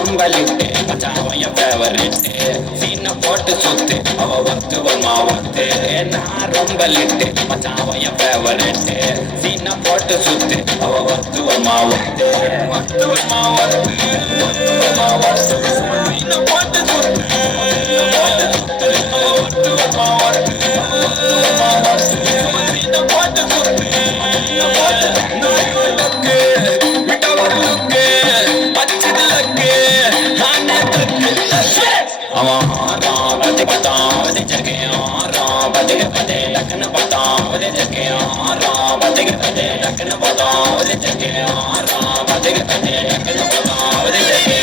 ரொம்பலிட்டு மச்சான் என் ஃபேவரேட்டு சீனை போட்டு சுத்து அவ ஒத்து வருமா ஒத்து நான் ரொம்பலிட்டு மச்சான் என் ஃபேவரேட்டு சீனை போட்டு சுத்து அவ ஒத்து வருமா ஒத்து ஒத்து வருமா ஒத்து ஒத்து வருமா ஒத்து சீனை போட்டு சுத்து போட்டு சுத்து அவ ஒத்து வருமா ஒத்து ஒத்து வருமா ஒத்து சீனை போட்டு சுத்து போட்டு நாக்கு விட்டவர்களுக்கு பச்சதுலக்கு நானே தக்கு அவன் ஆறாம் பதி பத்தாம் பதி ஜகே ஆறாம் பதி பதே டக்குன்னு பத்தாம் பதி ஜகே ஆறாம் பதி பதே டக்குன்னு பத்தாம் பதி ஜகே ஆறாம் பதி பதே டக்குன்னு பத்தாம் பதி ஜகே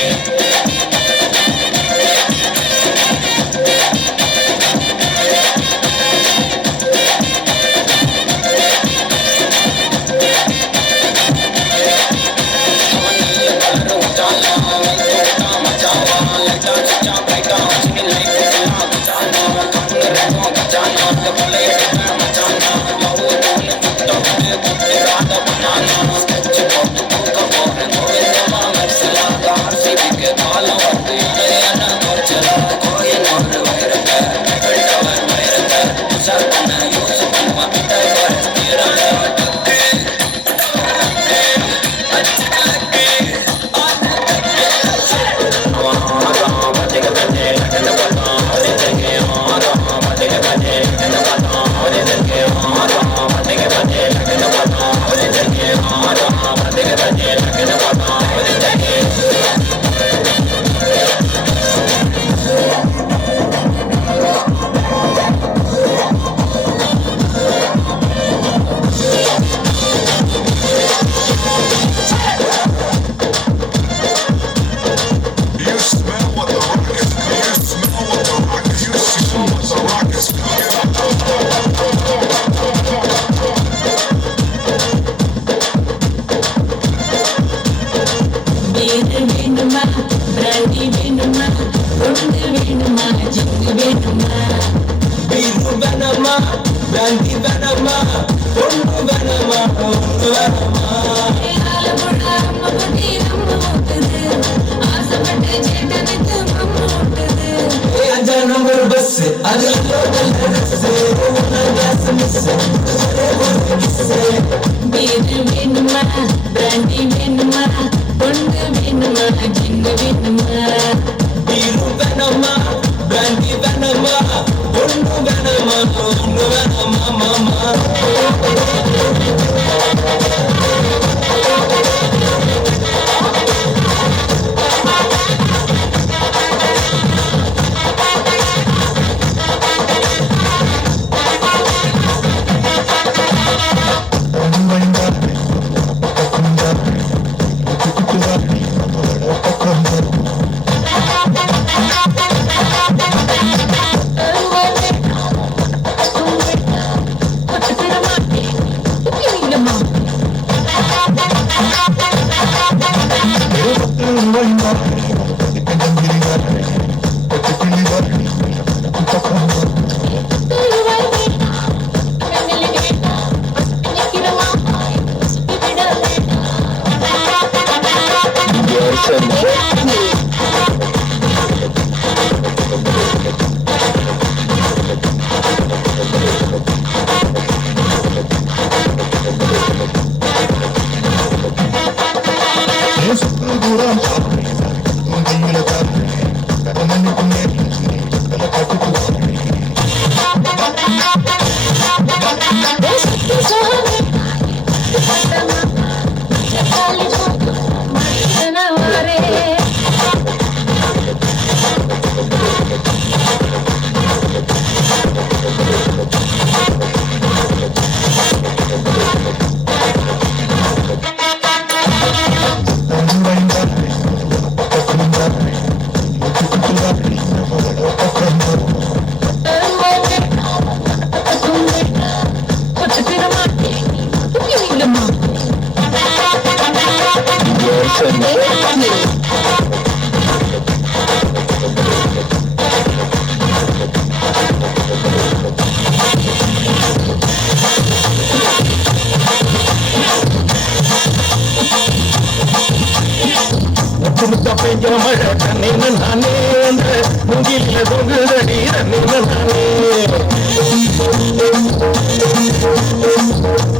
முத்த பெஞ்ச மழை தண்ணீன்னு நானே அந்த முங்கில தொங்குதடி தண்ணீன்னு நானே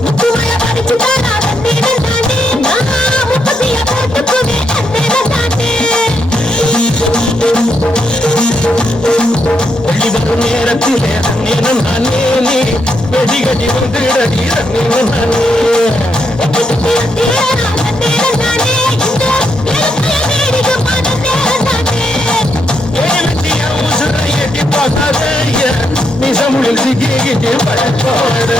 முத்துமலை படிச்சுட்டானா தண்ணீன்னு நானே நான் முப்பத்திய போட்டுக்குவே தண்ணீன்னு நானே வெள்ளி வரும் நேரத்திலே தண்ணீன்னு நானே நீ வெடி கட்டி வந்துடடி தண்ணீன்னு நானே நிசமுடில் சிக்கிக்கிட்டு பழப்பாட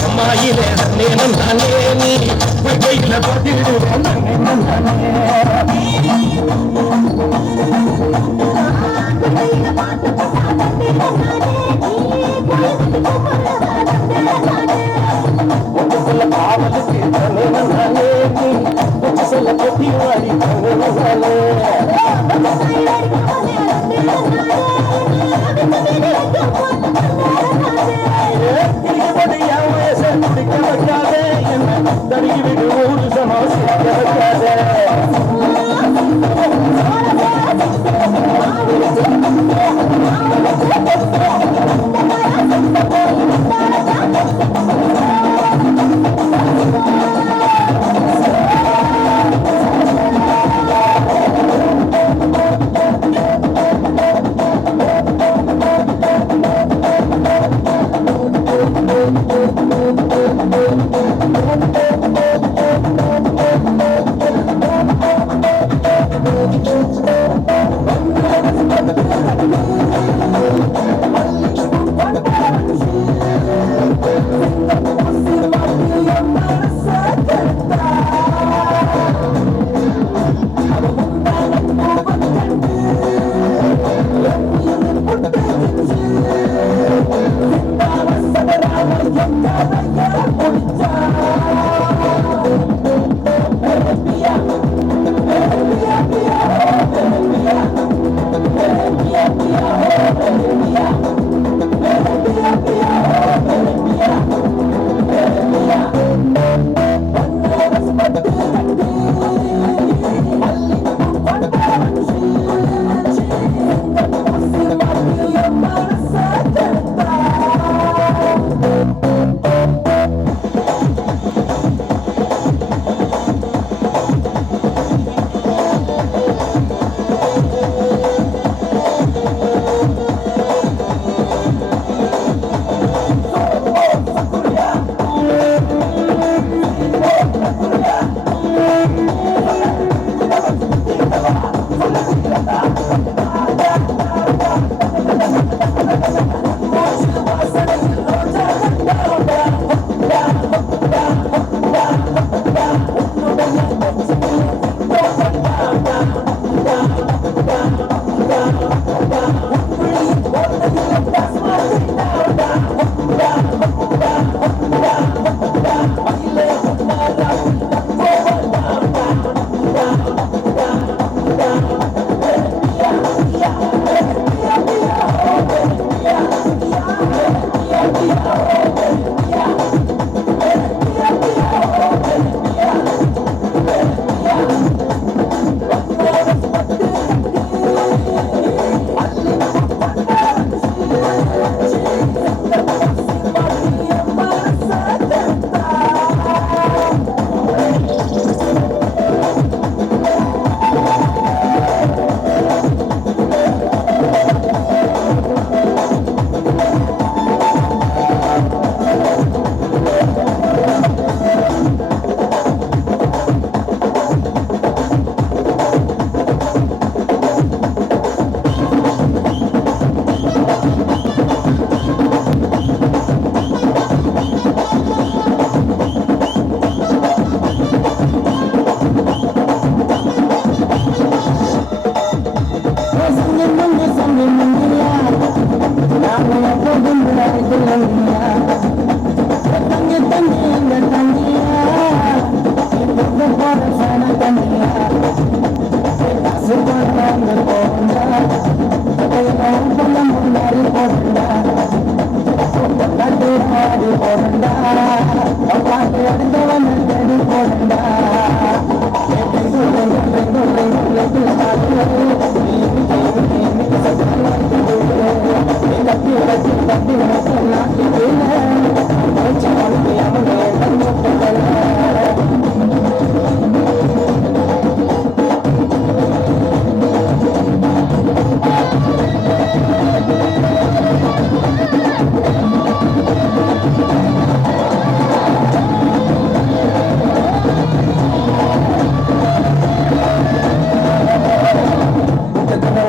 அம்மாயிலே நேனம் நானே நீ கையில பார்த்துடுவேன் நானே ஆவலுக்கு நானே நீ சொல்ல கொட்டி வாடி தடுக்கி விட்டு ஊரு சமாசிக்காத Yeah. தம்பி மங்கியா நாம எப்போதும் விளையாடுலையா தங்கி தங்கி இந்த தங்கியா போற சன தங்கியா காசு போறாங்க போண்டா முன்னாடி போண்டா பாடி போடண்டா பாட்டு அடைந்தவன் தேடி போடண்டா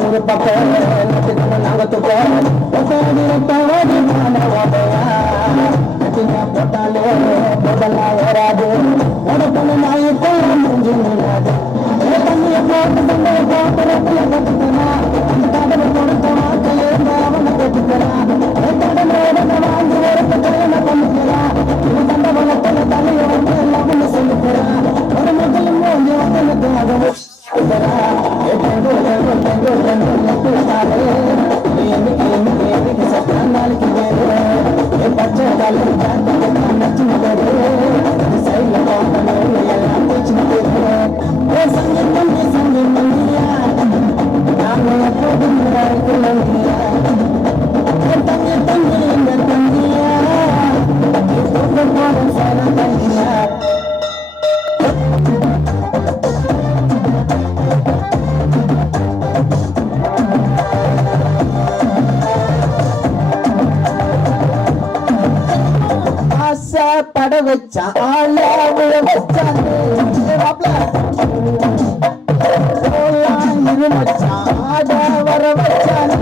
ஒரு பக்கம் போட்டாலே முதலா வராது உடம்பு நாயை போல முடிஞ்சு முடியாது தண்ணியை போட்டு தண்டையை போட்டுனா அந்த கடலை கொடுத்தவா கையிருந்த அவனை கேட்டுக்கிறான் வாங்கி ஒரு கல்யாணம் பண்ணிக்கிறான் இது தண்டை வளர்த்தல தலையை வந்து எல்லாம் சொல்லிக்கிறான் ஒரு முதலும் வந்து வந்து அதை பச்சை சங்கி மந்தியா நாம எப்போதும் தங்கி தங்கி இந்த தங்கியா போற சன தங்கியா பட வச்சான் ஆள விழ வச்சான் இரு மச்சான் ஆட வர வச்சான்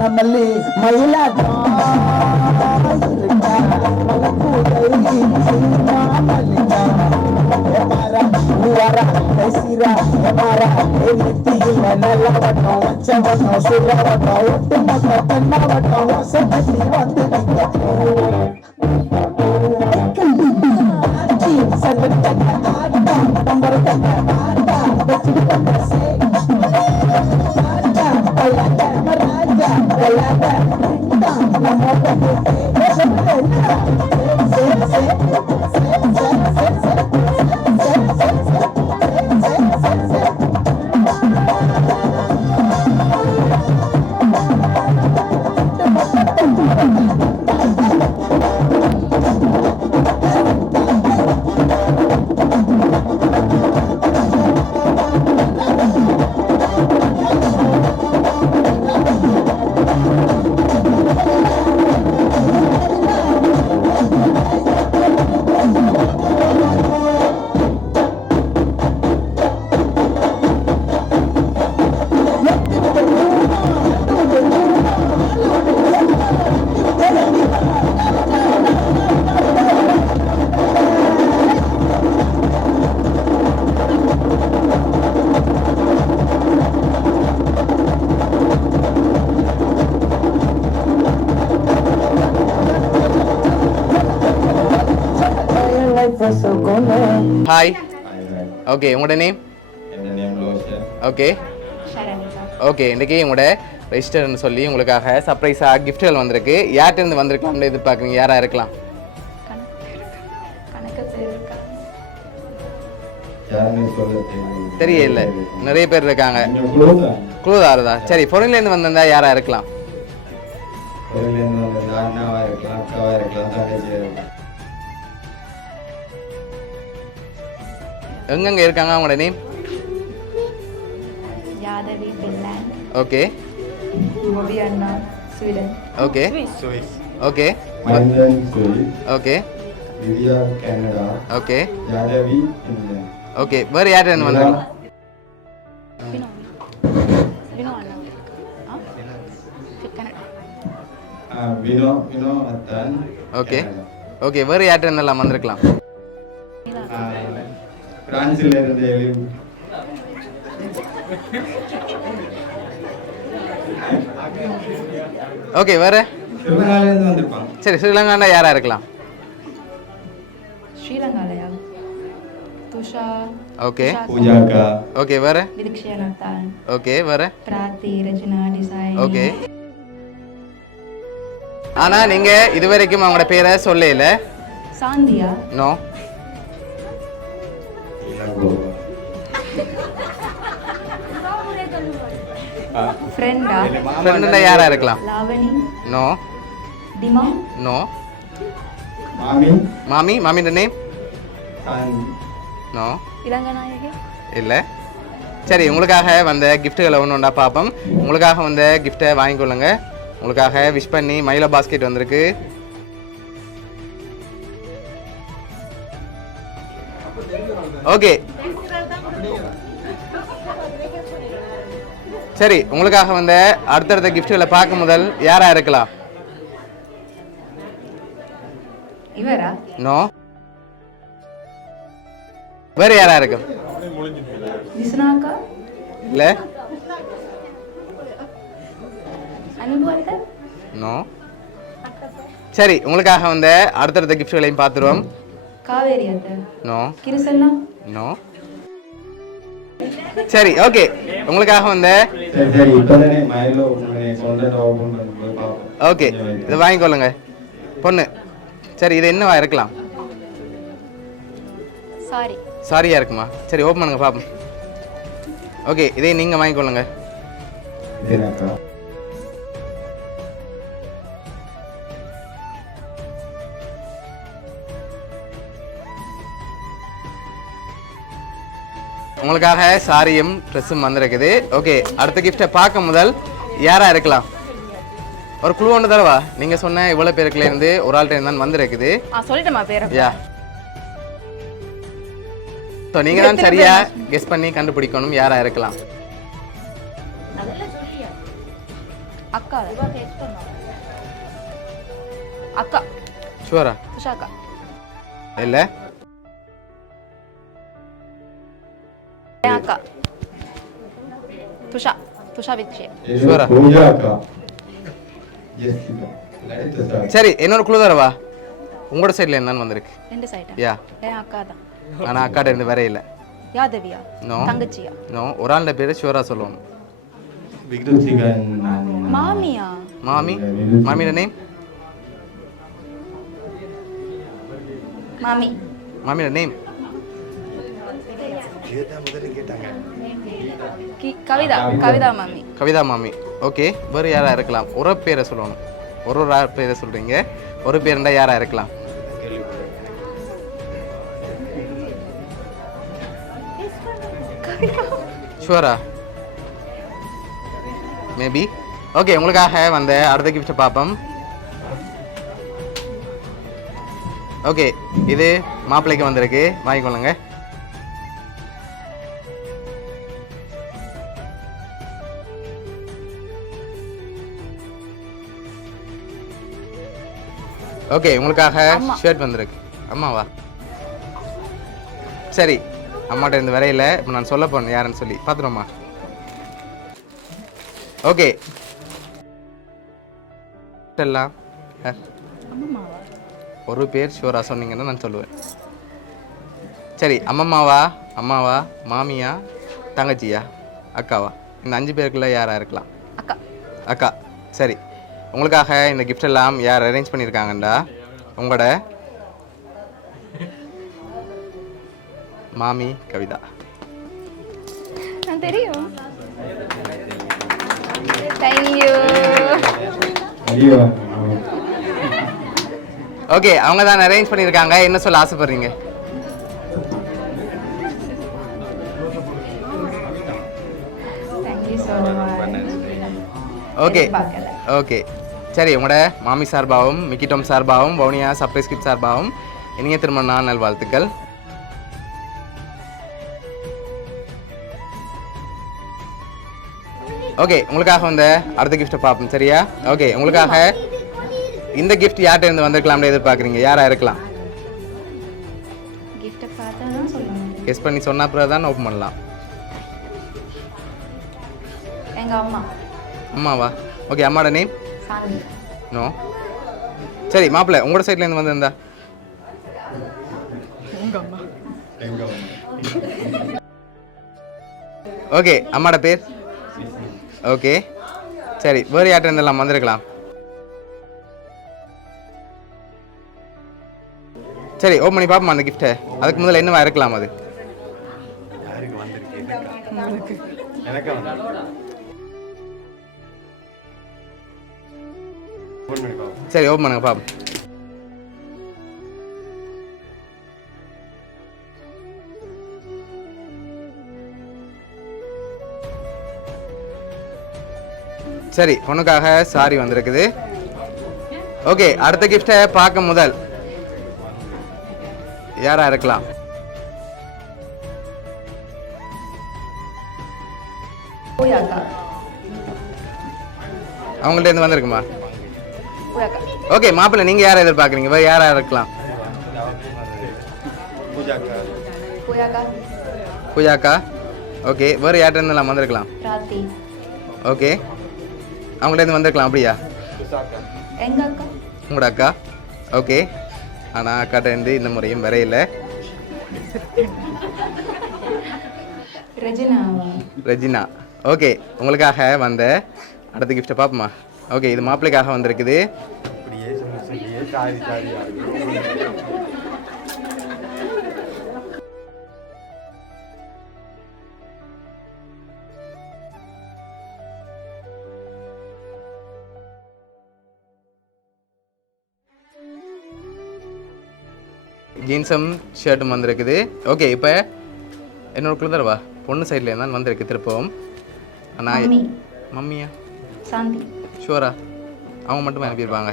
நம்மಲ್ಲಿ மயிலாட்டம் ஹாய் Hi. ஓகே உங்களோட name And the name Roshan. Okay okay இன்றைக்கி உங்களோட ரெஜிஸ்டர்னு சொல்லி உங்களுக்காக சர்ப்ரைஸாக கிஃப்ட்கள் வந்திருக்கு யார்கிட்டருந்து வந்திருக்கலாம்னு எதிர்பார்க்குறீங்க யாராக இருக்கலாம் யாருன்னு சொல்ல தெரியல நிறைய பேர் இருக்காங்க குழுதா குழுதாருதா சரி பொருள்லேருந்து வந்திருந்தா யாராக இருக்கலாம் பொருள்லேருந்து வந்து அண்ணாவா இருக்கலாம் அக்காவா இருக்கலாம் தங்கச்சியா இருக்கலாம் எங்கெங்கே இருக்காங்க அவங்களோட name Yadavi Finland okay Gopi அண்ணா Sweden okay Swiss okay Manthan Swiss okay Vidya Canada okay Yadavi England okay வேறு யார்கிட்ட வந்திருக்கலாம் வினோ வினோ அண்ணா வினோ அத்தன் ஓகே ஓகே வேறு யார்கிட்ட இருந்தெல்லாம் வந்திருக்கலாம் பிரான்சில் இருந்து எலிம் ஓகே வேறு சிவகாலேருந்து வந்திருப்பாங்க சரி ஸ்ரீலங்காண்டா யாராக இருக்கலாம் ஸ்ரீலங்காலயா துஷா ஓகே பூஜாக்கா ஓகே வேறு விதிக்ஷயா நத்தான் ஓகே வேறு பிரார்த்தி ரச்சனா டிசைன் ஓகே ஆனால் நீங்கள் இதுவரைக்கும் அவங்களோட பேரை சொல்லல சாந்தியா நோ இளங்கோ ஃப்ரெண்டா ஃப்ரெண்டுண்டா யாராக இருக்கலாம் லாவணி நோ டிமா நோ மாமி மாமியோட நேம் அண்ட் நோ இளங்கநாயகி இல்லை சரி உங்களுக்காக வந்த கிஃப்ட்டுகளை ஒன்று ஒன்றா பார்ப்போம் உங்களுக்காக வந்த கிஃப்ட்டை வாங்கிக்கொள்ளுங்க உங்களுக்காக விஷ் பண்ணி மயிலா பாஸ்கெட் வந்திருக்கு ஓகே சரி உங்களுக்காக வந்த அடுத்தடுத்த கிஃப்ட்டுகளை பார்க்க முதல் யாரா இருக்கலாம் இவரா நோ வேறு யாரா இருக்கு விஸ்வநாக்கா இல்லை அன்பு அத்தை நோ சரி உங்களுக்காக வந்த அடுத்தடுத்த கிஃப்ட்களையும் பார்த்துருவோம் காவேரி அத்தை நோ கிருசல்லா நோ சரி ஓகே உங்களுக்காக வந்த சரி இப்போதானே மயிலோ கொண்டு ஓப்பன் பண்ணி போய் பார்ப்போம் ஓகே இதை வாங்கிக்கொள்ளுங்க பொண்ணு சரி இது என்னவா இருக்கலாம் சாரி சாரியா இருக்குமா சரி ஓப்பன் பண்ணுங்க பார்ப்போம் ஓகே இதை நீங்கள் வாங்கிக்கொள்ளுங்க இதுனாக்கா உங்களுக்காக சாரியும் ட்ரெஸ்ஸும் வந்திருக்குது ஓகே அடுத்த கிஃப்டை பார்க்க முதல் யாரா இருக்கலாம் ஒரு குழு ஒன்று தரவா நீங்க சொன்ன இவ்வளவு பேருக்குல இருந்து ஒரு ஆள்கிட்ட இருந்தான் வந்திருக்குது சொல்லிட்டமா பேர யா ஸோ நீங்க தான் சரியா கெஸ் பண்ணி கண்டுபிடிக்கணும் யாரா இருக்கலாம் அக்கா அக்கா ஷுவரா துஷாக்கா இல்லை என் அக்கா துஷா துஷா வித்ஷே Sure. பூஜாக்கா ஜெசிகா லலிதா சார் சரி இன்னொரு குழு தரவா உங்களோட சைடில் இருந்தான்னு வந்திருக்கு ரெண்டு சைடா யா என் அக்கா தான் ஆனால் அக்காட்ட இருந்து வேற இல்லை யாதவியா நோ தங்கச்சியா நோ ஒரு ஆளுடைய பேர் ஷுவரா சொல்லணும் விக்ரம்சிகா மாமியா மாமி மாமியோட நேம் மாமி மாமியோட நேம் கவிதா கவிதா மாமி கவிதா மாமி ஓகே வேறு யாராக இருக்கலாம் ஒரு பேரை சொல்லணும் ஒரு ஆள் பேரை சொல்கிறீங்க ஒரு பேருண்டா யாராக இருக்கலாம் ஷுவரா மேபி ஓகே உங்களுக்காக வந்த அடுத்த கிஃப்ட்டை பார்ப்போம் ஓகே இது மாப்பிள்ளைக்கு வந்திருக்கு வாங்கிக்கொள்ளுங்க ஓகே உங்களுக்காக ஷர்ட் வந்திருக்கு அம்மாவா சரி அம்மாட்ட இருந்து வரையில இப்போ நான் சொல்ல போறேன் யாருன்னு சொல்லி பார்த்துருவோம்மா ஓகே எல்லாம் யார்? ஒரு பேர் ஷுவரா சொன்னீங்கன்னா நான் சொல்லுவேன் சரி அம்மம்மாவா, அம்மாவா, மாமியா, தங்கச்சியா, அக்காவா? இந்த 5 பேருக்குள்ள யாரா இருக்கலாம்? அக்கா. அக்கா. சரி, உங்களுக்காக இந்த gift எல்லாம் யார் அரேஞ்ச் பண்ணியிருக்காங்கண்டா உங்களோட மாமி கவிதா. நான் தெரியும். தேங்க்யூ. ஐயோ ஓகே, அவங்க தான் அரேஞ்ச் பண்ணியிருக்காங்க. என்ன சொல்ல ஆசைப்படுறீங்க? Thank you so much. ஓகே எதிர்பார்க்கல. ஓகே சரி, உங்களோட மாமி சார்பாகவும் மிக்கி டாம் சார்பாகவும் வவுனியா சர்ப்ரைஸ் கிஃப்ட் சார்பாகவும் இனிய திருமண நாள் நல்வாழ்த்துக்கள். ஓகே, உங்களுக்காக வந்த அடுத்த கிஃப்ட்டை பார்ப்போம். சரியா? ஓகே, உங்களுக்காக இந்த கிஃப்ட் யார்கிட்ட இருந்து வந்திருக்கலாம்னு எதிர்பார்க்குறீங்க? யாரா இருக்கலாம்? கிஃப்ட்டை பார்த்தா தான் சொல்லணும். கெஸ் பண்ணி சொன்ன அப்புறம் தான் ஓப்பன் பண்ணலாம். எங்க அம்மா அம்மாவா? ஓகே, அம்மாவோட நேம்? சாந்தி. நோ. சரி மாப்பிள்ளை, உங்களோட சைட்ல இருந்து வந்திருந்தா? ஓகே, அம்மாவோட பேர்? ஓகே சரி, வேறு யார்கிட்ட இருந்தெல்லாம் வந்திருக்கலாம்? சரி, ஓப்பன் பண்ணி பார்ப்போம் அந்த கிஃப்ட்டை. அதுக்கு முதல்ல என்னவா இருக்கலாம் அது? சரி, ஓப்பன் பண்ணுங்க பாப்போம். சரி, பொண்ணுக்காக சாரி வந்திருக்குது. ஓகே, அடுத்த கிஃப்டை பார்க்க முதல் யாரா இருக்கலாம்? பூயாக்கா. அவங்கள்ட்ட இருந்து வந்திருக்குமா? பூயாக்கா. ஓகே, மாப்பிள்ளை நீங்க யாரை எதிர்பார்க்குறீங்க? வேறு யாரா இருக்கலாம்? பூயாக்கா. பூஜாக்கா. ஓகே, வேறு யார்கிட்ட இருந்தெல்லாம் வந்திருக்கலாம்? ராத்தி. ஓகே, அவங்கள்ட்ட இருந்து வந்திருக்கலாம். அப்படியா? எங்க அக்கா. உங்களோட அக்கா. ஓகே, ஆனால் அக்காட்ட இருந்து இந்த முறையும் வரையில. ரெஜினா. ரெஜினா. ஓகே, உங்களுக்காக வந்த அடுத்த கிஃப்ட்டை பார்ப்போமா? ஓகே, இது மாப்பிள்ளைக்காக வந்திருக்குது. ஜீன்ஸும் ஷர்ட்டும் வந்திருக்குது. ஓகே, இப்போ என்னோட குழுதரவா பொண்ணு சைடில் இருந்தால் வந்திருக்கு திருப்பவும். ஆனால் மம்மி. மம்மியா? சாந்தி. ஷூரா? அவங்க மட்டும் அனுப்பியிருப்பாங்க.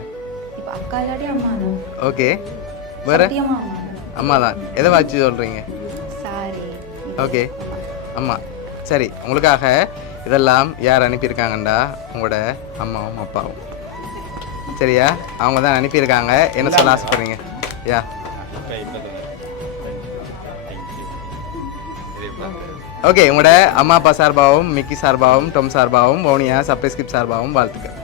இப்போ அக்கா இல்லாட்டி அம்மா தான். ஓகே, வேறு? சத்தியமா அம்மா தான். அம்மா தான். எதை வச்சு சொல்கிறீங்க? சாரி. ஓகே, அம்மா. சரி, உங்களுக்காக இதெல்லாம் யார் அனுப்பியிருக்காங்கண்டா உங்களோட அம்மாவும் அப்பாவும். சரியா? அவங்க தான் அனுப்பியிருக்காங்க. என்ன சொல்ல ஆசைப்படுறீங்க? யா ஓகே, உங்களோட அம்மா அப்பா சார்பாகவும் மிக்கி சார்பாகவும் டொம் சார்பாகவும் வவுனியா சர்ப்ரைஸ் கிஃப்ட் சார்பாகவும் வாழ்த்துக்கள்.